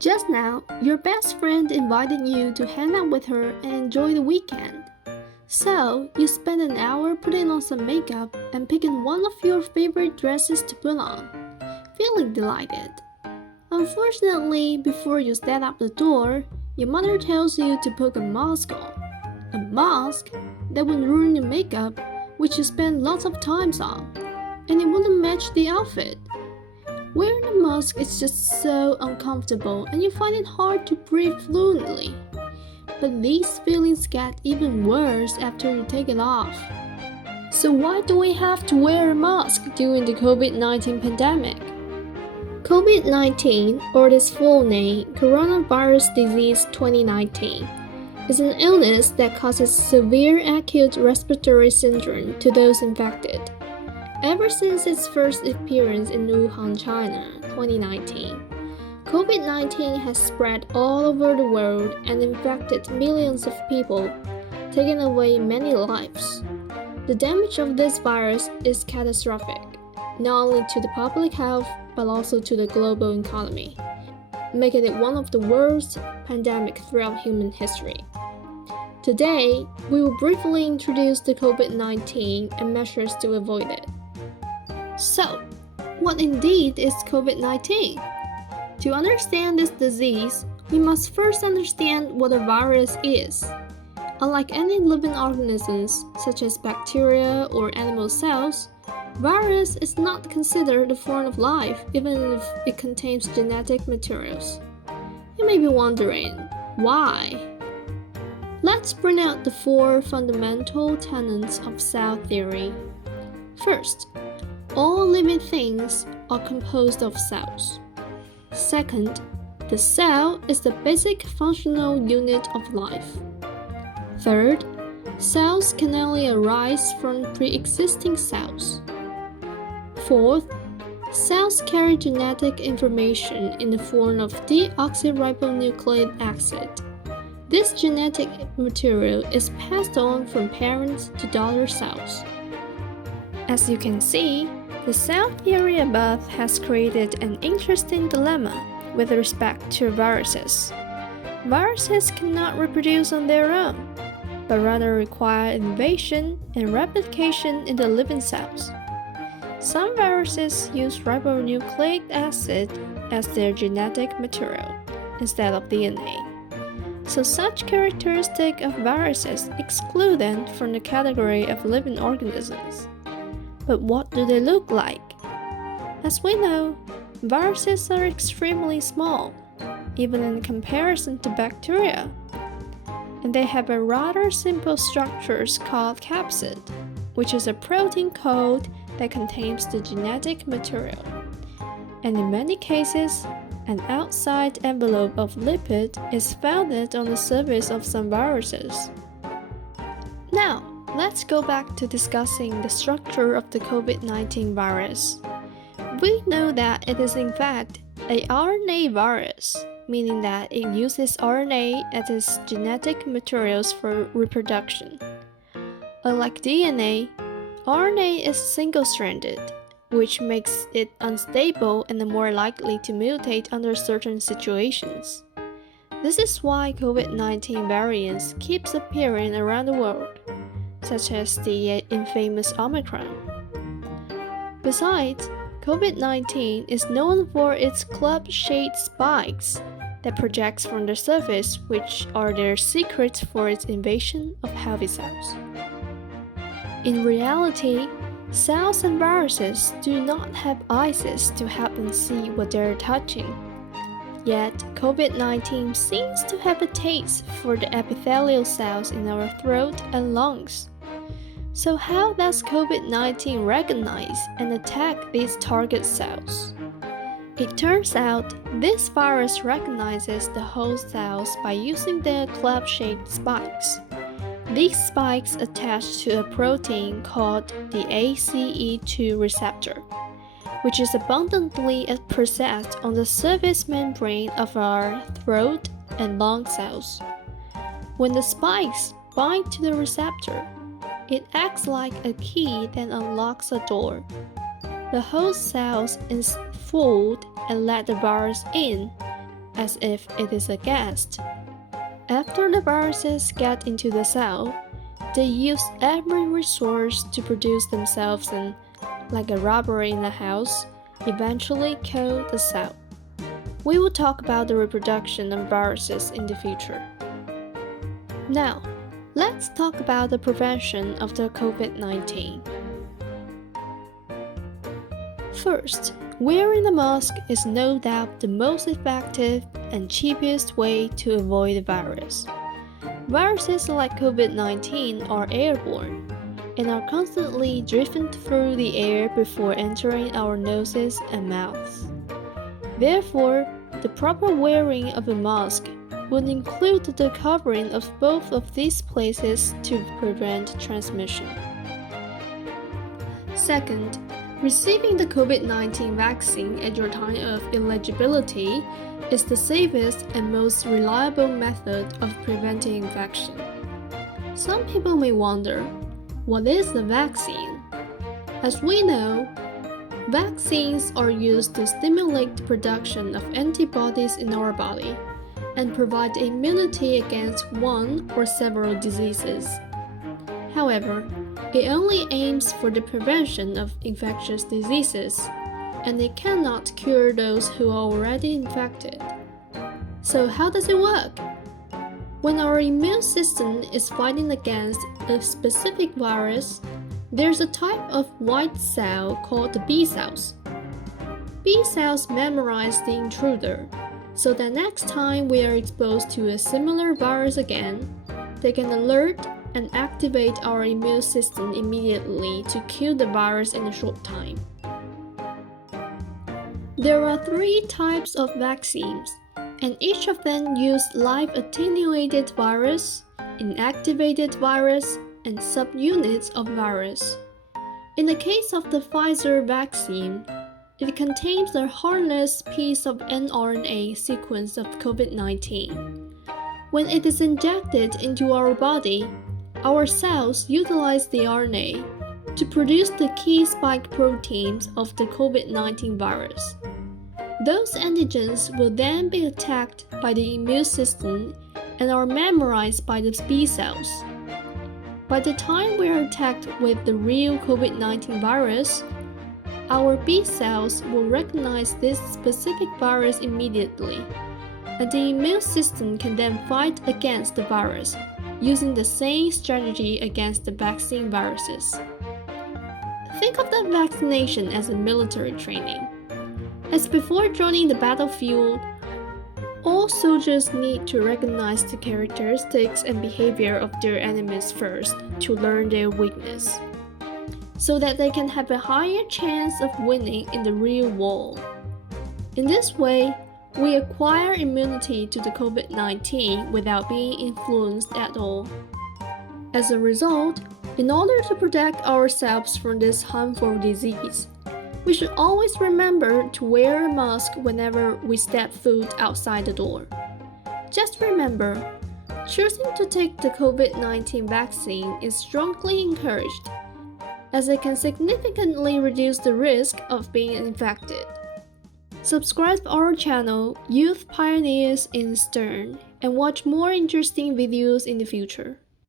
Just now, your best friend invited you to hang out with her and enjoy the weekend. So, you spend an hour putting on some makeup and picking one of your favorite dresses to put on, feeling delighted. Unfortunately, before you step out the door, your mother tells you to put a mask on. A mask that would ruin your makeup, which you spend lots of time on, and it wouldn't match the outfit. Wearing a mask is just so uncomfortable and you find it hard to breathe fluently. But these feelings get even worse after you take it off. So why do we have to wear a mask during the COVID-19 pandemic? COVID-19, or its full name, Coronavirus Disease 2019, is an illness that causes severe acute respiratory syndrome to those infected. Ever since its first appearance in Wuhan, China, 2019, COVID-19 has spread all over the world and infected millions of people, taking away many lives. The damage of this virus is catastrophic, not only to the public health but also to the global economy, making it one of the worst pandemics throughout human history. Today, we will briefly introduce the COVID-19 and measures to avoid it. So, what indeed is COVID-19? To understand this disease, we must first understand what a virus is. Unlike any living organisms, such as bacteria or animal cells, virus is not considered a form of life even if it contains genetic materials. You may be wondering, why? Let's bring out the four fundamental tenets of cell theory. First, all living things are composed of cells. Second, the cell is the basic functional unit of life. Third, cells can only arise from pre-existing cells. Fourth, cells carry genetic information in the form of deoxyribonucleic acid. This genetic material is passed on from parents to daughter cells. As you can see, the cell theory above has created an interesting dilemma with respect to viruses. Viruses cannot reproduce on their own, but rather require invasion and replication in the living cells. Some viruses use ribonucleic acid as their genetic material instead of DNA. So such characteristics of viruses exclude them from the category of living organisms. But what do they look like? As we know, viruses are extremely small, even in comparison to bacteria. And they have a rather simple structure called capsid, which is a protein coat that contains the genetic material. And in many cases, an outside envelope of lipid is found on the surface of some viruses. Now, let's go back to discussing the structure of the COVID-19 virus. We know that it is in fact a RNA virus, meaning that it uses RNA as its genetic materials for reproduction. Unlike DNA, RNA is single-stranded, which makes it unstable and more likely to mutate under certain situations. This is why COVID-19 variants keeps appearing around the world, such as the infamous Omicron. Besides, COVID-19 is known for its club-shaped spikes that projects from the surface, which are their secrets for its invasion of healthy cells. In reality, cells and viruses do not have eyes to help them see what they're touching. Yet, COVID-19 seems to have a taste for the epithelial cells in our throat and lungs. So how does COVID-19 recognize and attack these target cells? It turns out this virus recognizes the host cells by using their club-shaped spikes. These spikes attach to a protein called the ACE2 receptor, which is abundantly possessed on the surface membrane of our throat and lung cells. When the spikes bind to the receptor, it acts like a key that unlocks a door. The host cells enfold and let the virus in, as if it is a guest. After the viruses get into the cell, they use every resource to produce themselves and, like a robber in a house, eventually kill the cell. We will talk about the reproduction of viruses in the future. Now, let's talk about the prevention of the COVID-19. First, wearing a mask is no doubt the most effective and cheapest way to avoid the virus. Viruses like COVID-19 are airborne and are constantly driven through the air before entering our noses and mouths. Therefore, the proper wearing of a mask would include the covering of both of these places to prevent transmission. Second, receiving the COVID-19 vaccine at your time of eligibility is the safest and most reliable method of preventing infection. Some people may wonder, what is the vaccine? As we know, vaccines are used to stimulate the production of antibodies in our body and provide immunity against one or several diseases. However, it only aims for the prevention of infectious diseases, and it cannot cure those who are already infected. So how does it work? When our immune system is fighting against a specific virus, there's a type of white cell called the B cells. B cells memorize the intruder, so that next time we are exposed to a similar virus again, they can alert and activate our immune system immediately to kill the virus in a short time. There are 3 types of vaccines, and each of them use live attenuated virus, inactivated virus, and subunits of virus. In the case of the Pfizer vaccine, it contains a harmless piece of mRNA sequence of COVID-19. When it is injected into our body, our cells utilize the RNA to produce the key spike proteins of the COVID-19 virus. Those antigens will then be attacked by the immune system and are memorized by the B cells. By the time we are attacked with the real COVID-19 virus, our B cells will recognize this specific virus immediately, and the immune system can then fight against the virus using the same strategy against the vaccine viruses. Think of the vaccination as a military training. As before joining the battlefield, all soldiers need to recognize the characteristics and behavior of their enemies first to learn their weakness, so that they can have a higher chance of winning in the real war. In this way, we acquire immunity to the COVID-19 without being influenced at all. As a result, in order to protect ourselves from this harmful disease, we should always remember to wear a mask whenever we step foot outside the door. Just remember, choosing to take the COVID-19 vaccine is strongly encouraged, as it can significantly reduce the risk of being infected. Subscribe to our channel, Youth Pioneers in STEM, and watch more interesting videos in the future.